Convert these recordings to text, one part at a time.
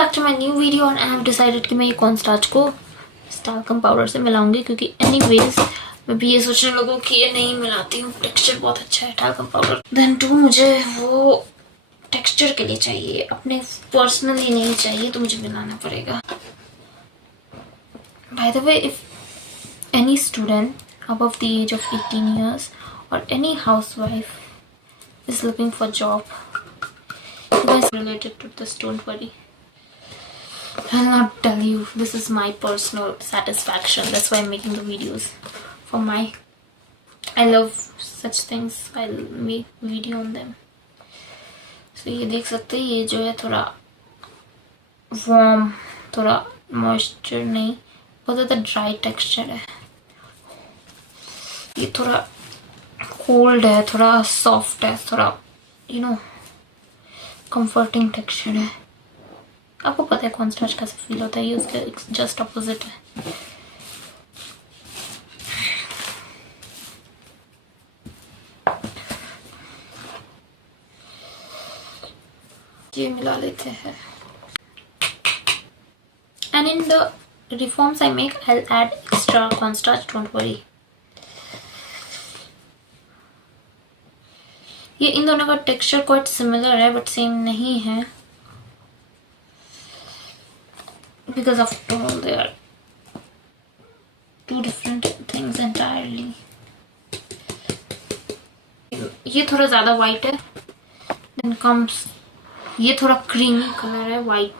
back to my new video and I have decided कि मैं ये cornstarch को talcum powder से मिलाऊंगी क्योंकि anyways मैं भी ये सोचने लगूं कि ये नहीं मिलाती हूँ, टेक्सचर बहुत अच्छा है talcum powder. Then too मुझे वो टेक्सचर के लिए चाहिए, अपने पर्सनली नहीं चाहिए, तो मुझे मिलाना पड़ेगा. By the way, if any student above the age of 18 years or any housewife is looking for job, you guys related to this, don't worry. I'll not tell you, this is my personal satisfaction, that's why I'm making the videos for my, I love such things, I'll make video on them. So ये देख सकते हैं, ये जो है थोड़ा warm, थोड़ा moisture नहीं, बहुत ज़्यादा dry texture है. ये थोड़ा cold है, थोड़ा soft है, थोड़ा you know comforting texture है. आपको पता है cornstarch कैसे फील होता है, ये उसके जस्ट ऑपोजिट है. ये मिला लेते हैं. And in the reforms I make, I'll add extra cornstarch, don't worry. ये इन दोनों का टेक्सचर क्वाइट सिमिलर है बट सेम नहीं है. Because after all they are two different things entirely. ये थोड़ा ज़्यादा white है. Then comes ये थोड़ा creamy कलर है, white.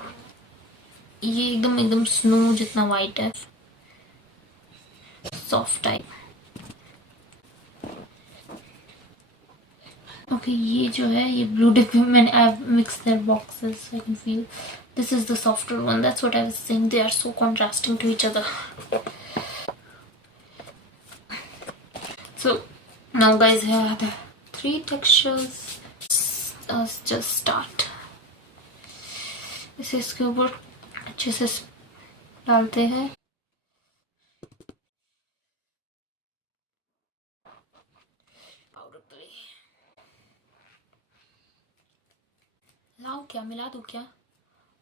ये एकदम स्नो जितना white है, soft type. Okay, ये जो है ये blue dip मैंने I've mixed their boxes so I can feel. This is the softer one. That's what I was saying. They are so contrasting to each other. So now guys, here are the three textures. Let's just start. इसे इसके ऊपर अच्छे से डालते हैं. Powder play. लाओ क्या मिला दूँ क्या?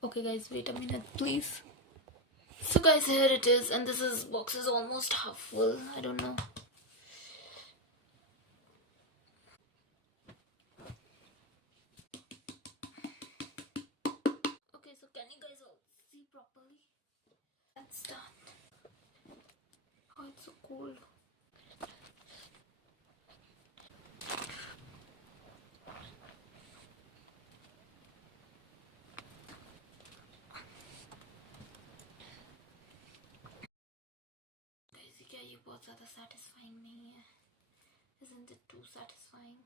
Okay guys, wait a minute please. So guys, here it is, and this is box is almost half full. I don't know. Okay, so can you guys all see properly? Let's start. Oh, it's so cold. क्या ये बहुत ज़्यादा satisfying नहीं है? Isn't it too satisfying?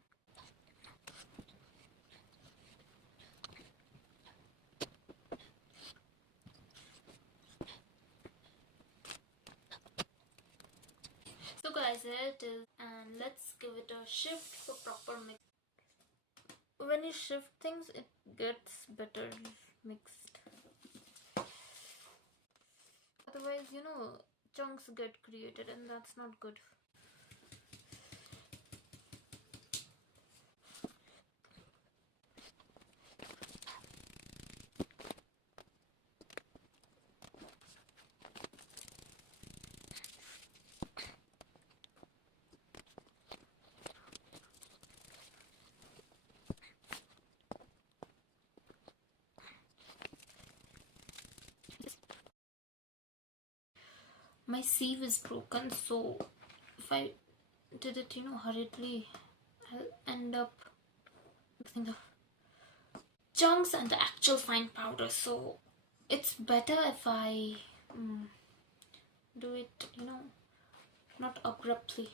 So guys, here it is, and let's give it a shift for proper mix. When you shift things, it gets better mixed. Otherwise, you know, chunks get created and that's not good. My sieve is broken, so if I did it, you know, hurriedly, I'll end up mixing the chunks and the actual fine powder. So it's better if I do it, you know, not abruptly,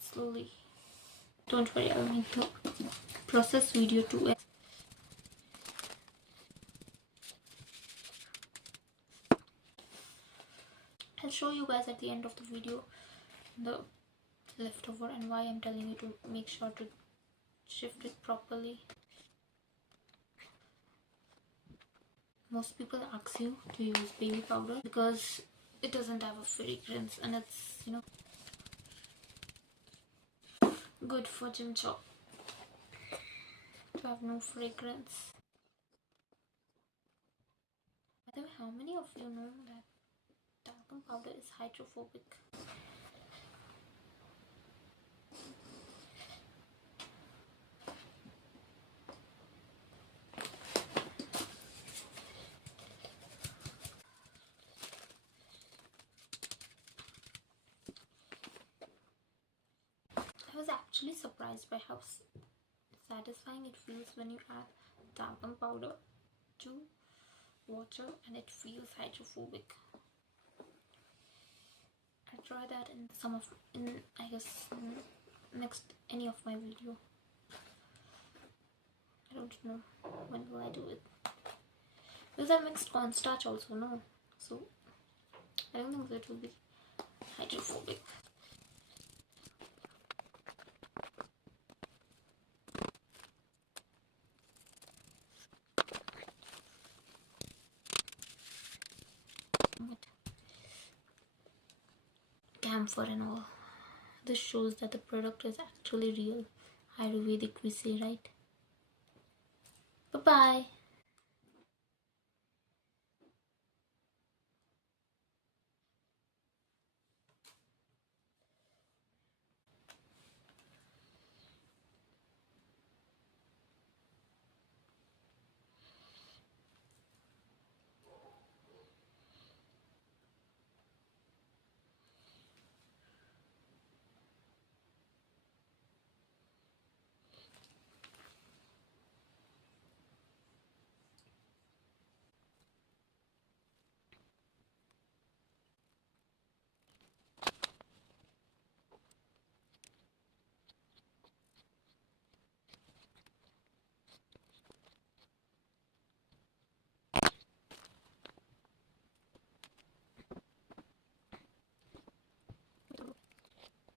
slowly. Don't worry, I'll make the process video too. I'll show you guys at the end of the video the leftover and why I'm telling you to make sure to shift it properly. Most people ask you to use baby powder because it doesn't have a fragrance and it's, you know, good for gymchalk to have no fragrance. How many of you know that talcum powder is hydrophobic? I was actually surprised by how satisfying it feels when you add talcum powder to water and it feels hydrophobic. I'll try that in I guess next any of my video. I don't know when will I do it. Because I mixed cornstarch also, no? So I don't think it will be hydrophobic. Camphor and all. This shows that the product is actually real. Ayurvedic, we say, right? Bye bye.